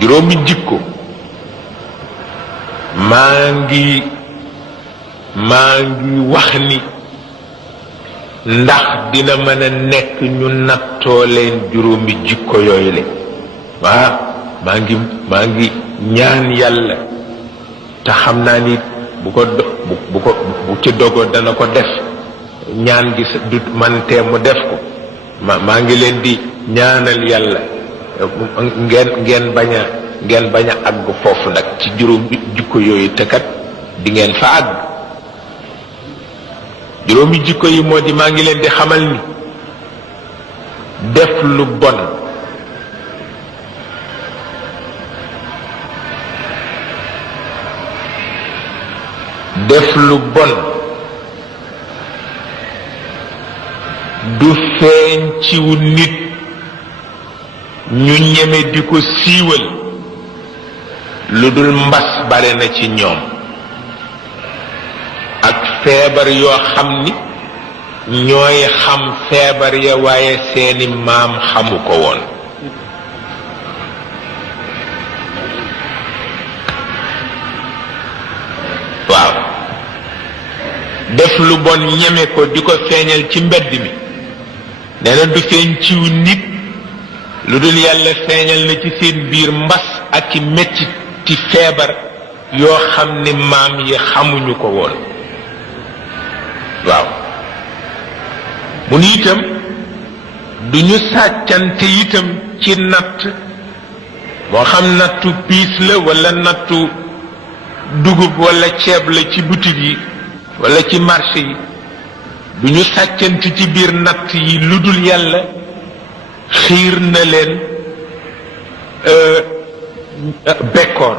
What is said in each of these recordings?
Juroomi Jikko maa ngi wax ni ndax dina mën a nekk ñu nattoo leen juróomi jikko yooyu le waaw maa ngi ñaan yàlla te xam naa ni bu ci dogo dana ko def ñaan gi du man tee mu def ko maa ngi leen di ñaanal yàlla ngeen bañ a àgg foofu nag ci juróomi jikko yooyu te kat di ngeen fa àgg juróomi jikko yi moo di maa ngi leen di xamal ni def lu bon du feeñ ciw nit ñu ñeme di ko siiwal lu dul mbas bare na ci ñoom ak feebar yoo xam ni ñooy xam feebar ya waaye seeni maam xamu ko woon waaw def lu bon ñeme ko di ko feeñal ci mbedd mi nee na du feeñ ciw nit lu dul yàlla feeñal na ci seen biir mbas ak i metti ci feebar yoo xam ni maam yi xamuñu ko woon waaw mu ni itam duñu sàccante itam ci natt moo xam nattu piis la walla nattu dugub walla ceeb la ci boutique yi walla ci marché yi duñu sàccante ci biir natt yi lu dul yàlla xiir na leen bekkoor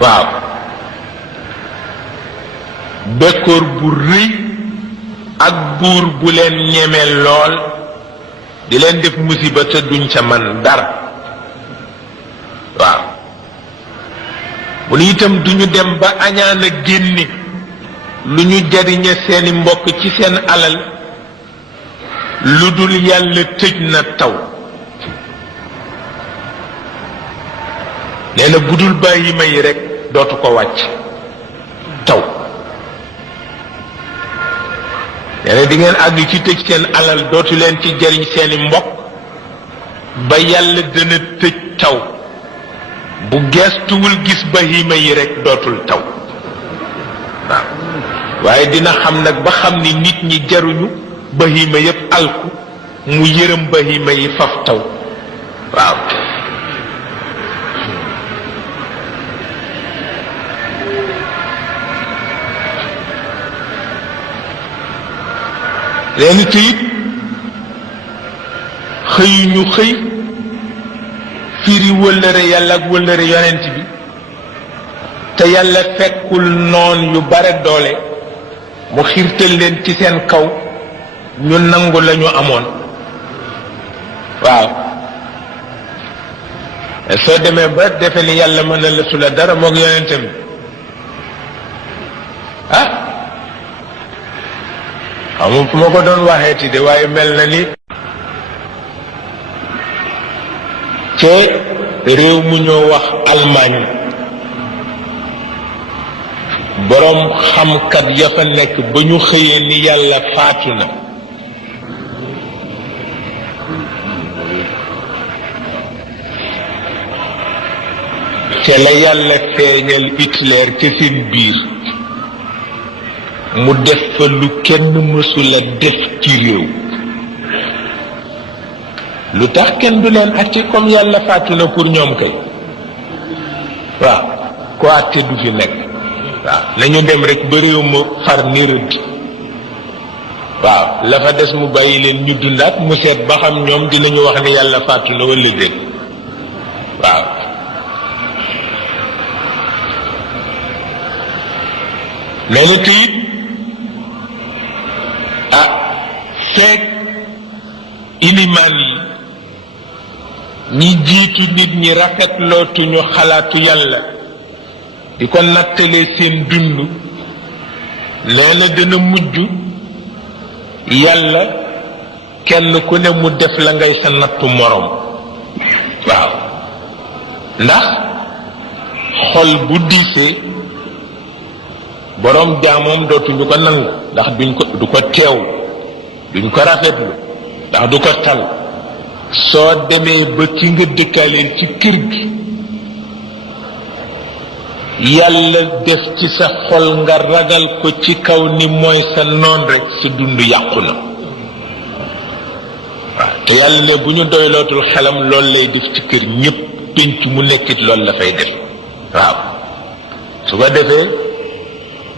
waaw bekkoor bu rëy ak buur bu leen ñeme lool di leen def musiba te duñ ca man dara waaw bu nu itam duñu dem ba añaan a génne lu ñu jariñe seeni mbokk ci seen alal lu dul yàlla tëj na taw nee na bu dul bàyyi ma yi rekk dootu ko wàcc taw nee na di ngeen àgg ci tëj seen alal dootu leen ci jariñ seeni mbokk ba yàlla dana tëj taw bu geestuwul gis bahima yi rekk dootul taw waaw waaye dina xam nag ba xam ni nit ñi jaruñu bahima yépp alku mu yërëm bahima yi faf taw waaw leen te it xëyuñu xëy firi wëllëre yàlla ak wëllëre yonent bi te yàlla fekkul noon yu bare doole mu xiirtal leen ci seen kaw ñu nangu lañu amoon waaw soo demee ba defe ni yàlla mën na la su la dara moog yonentam ah xamul fu ma ko doon waxeeti de waaye mel na ni ci réew mu ñoo wax Allemagne boroom xamkat ya fa nekk ba ñu xëyee ni yàlla faatu na te la yàlla feeñal Hitler ca seen biir mu def fa lu kenn mësula def ci réew lu tax kenn du leen àtte comme yàlla faatu na pour ñoom kay waaw ko àtte du fi nekk waaw nañu dem rek ba réew ma far ni rëdd waaw la fa des mu bàyyi leen ñu dundaat mu seet ba xam ñoom dinañu wax ni yàlla faatu na walla déet waaw mais ni teyit feek ilimaan yi ñi jiitu nit ñi rafetlootuñu xalaatu yàlla di ko nattalee seen dund nee na dana mujj yàlla kenn ku ne mu def la ngay sa nattu morom waaw ndax xol bu diisee borom jaamoom dootuñu ko nangu ndax du ko teew duñ ko rafetlu ndax du ko tal soo demee ba ki nga dëkkaaleel ci kër gi yàlla def ci sa xol nga ragal ko ci kaw ni mooy sa noon rek sa dund yàqu na waaw te yàlla ne bu ñu doylootul xelam loolu lay def ci kër ñépp pénc mu nekkit loolu la fay def waaw su ko defee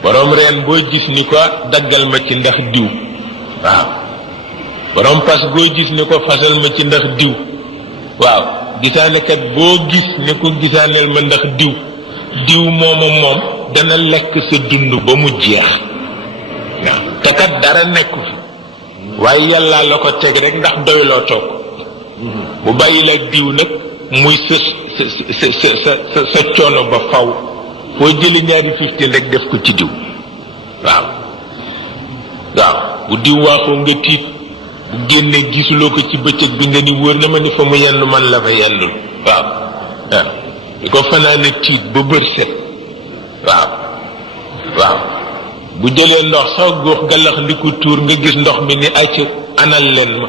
boroom reen boo gis ni ko daggal ma ci ndax diw waaw boroom fas boo gis ni ko fasal ma ci ndax diw waaw gisaanekat boo gis ni ko gisaaneel ma ndax diw moom dana lekk sa dund ba mu jeex waaw te kat dara nekku fi waaye yàlla la ko teg rek ndax doyloo toog bu bàyyi la diw nag muy sa coono ba faw foo jëli ñaari 15 rek def ko ci diw waaw bu diw waafoo nga tiit bu génnee gisuloo ko ci bëccëg bi nga ni wóor na ma ni fa mu yendu man la fa yendul waaw di ko fanaane tiit ba bër set waaw bu jëlee ndox sax góox galax ndi ko tuur nga gis ndox mi ni acca anal leen ma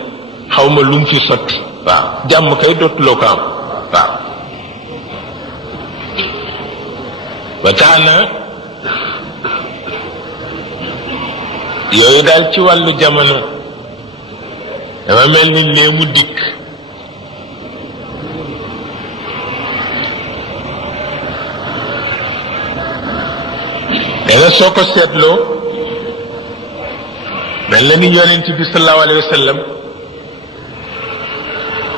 xaw ma lu mu fi sotti waaw jàmm kay dootuloo ko am waaw ba tax na yooyu daal ci wàllu jamono dama mel ni lee mu dikk danga soo ko seetloo mel na ni yonent bi sallallahu alayhi wa sallam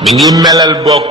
mi ngi melal bokk